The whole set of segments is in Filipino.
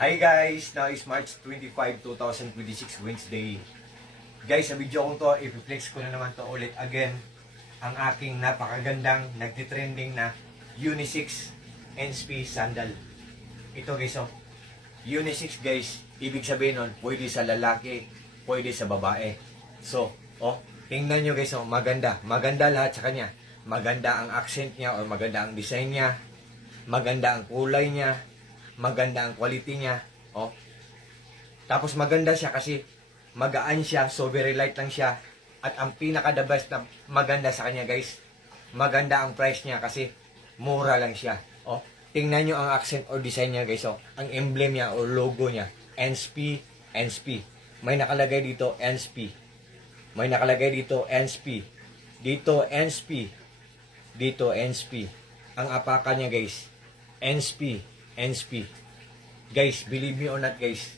Hi guys! Now is March 25, 2026, Wednesday. Guys, sa video kong to, i-flex ko na naman to ulit again ang aking napakagandang, nagtitrending na unisex NSP sandal. Ito guys, oh. Unisex guys, ibig sabihin nun, pwede sa lalaki, pwede sa babae. So, tingnan nyo guys, oh, maganda. Maganda lahat sa kanya. Maganda ang accent niya or maganda ang design niya. Maganda ang kulay niya. Maganda ang quality niya. Tapos maganda siya kasi magaan siya, so very light lang siya. At ang pinaka-the best na maganda sa kanya guys, maganda ang price niya kasi mura lang siya. Tingnan nyo ang accent or design niya guys. Ang emblem niya or logo niya, NSP, NSP. May nakalagay dito, NSP. May nakalagay dito, NSP. Dito, NSP. Dito, NSP. Ang apakan niya guys, NSP, NSP. Guys, believe me or not guys,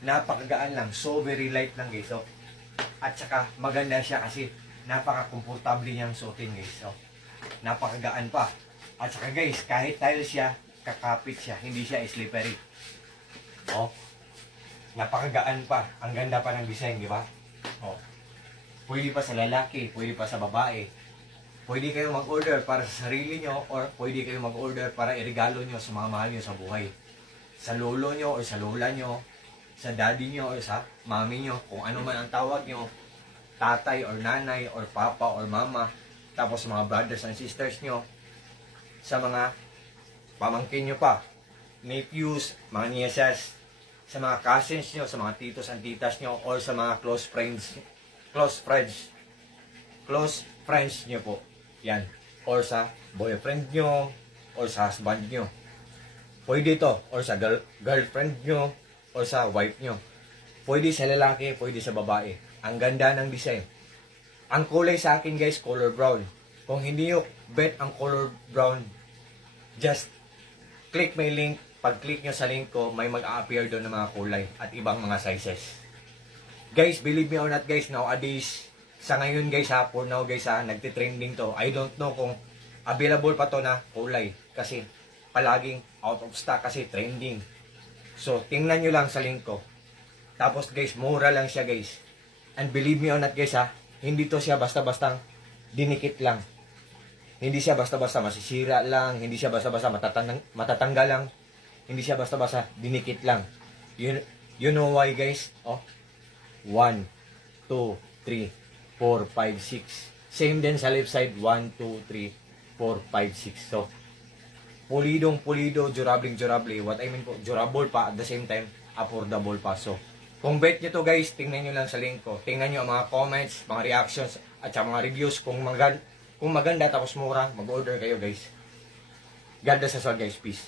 napakagaan lang, so very light lang guys. At saka maganda siya kasi napaka-komportable niyang suotin guys. Napakagaan pa. At saka guys, kahit tile siya, kakapit siya, hindi siya slippery. Napakagaan pa. Ang ganda pa ng design, di ba? Pwede pa sa lalaki, pwede pa sa babae. Pwede kayo mag-order para sa sarili nyo or pwede kayo mag-order para iregalo nyo sa mga mahal nyo sa buhay. Sa lolo nyo or sa lola nyo, sa daddy nyo or sa mami nyo, kung ano man ang tawag nyo, tatay or nanay or papa or mama, tapos sa mga brothers and sisters nyo, sa mga pamangkin nyo pa, nephews, mga nieces, sa mga cousins nyo, sa mga titos and titas nyo, or sa mga close friends nyo po. Yan. Or sa boyfriend nyo, or sa husband nyo. Pwede ito. Or sa girlfriend nyo, or sa wife nyo. Pwede sa lalaki, pwede sa babae. Ang ganda ng design. Ang kulay sa akin guys, color brown. Kung hindi nyo bet ang color brown, just click my link. Pag-click nyo sa link ko, may mag-a-appear doon ng mga kulay at ibang mga sizes. Guys, believe me or not guys, nowadays, sa ngayon guys for now guys nagtitrending to. I don't know kung available pa to na kulay. Kasi palaging out of stock kasi trending. So, tingnan nyo lang sa link ko. Tapos guys, mura lang siya guys. And believe me or not guys hindi to siya basta-bastang dinikit lang. Hindi siya basta-basta masisira lang. Hindi siya basta-basta matatanggal lang. Hindi siya basta-basta dinikit lang. You know why guys? 1, 2, 3, 4, 5, 6. Same din sa left side. 1, 2, 3, 4, 5, 6. So, pulido, durable. What I mean po, durable pa at the same time, affordable pa. So, kung bet nyo to guys, tingnan nyo lang sa link ko. Tingnan nyo ang mga comments, mga reactions, at sa mga reviews. Kung maganda tapos mura, mag-order kayo guys. God bless us all guys. Peace.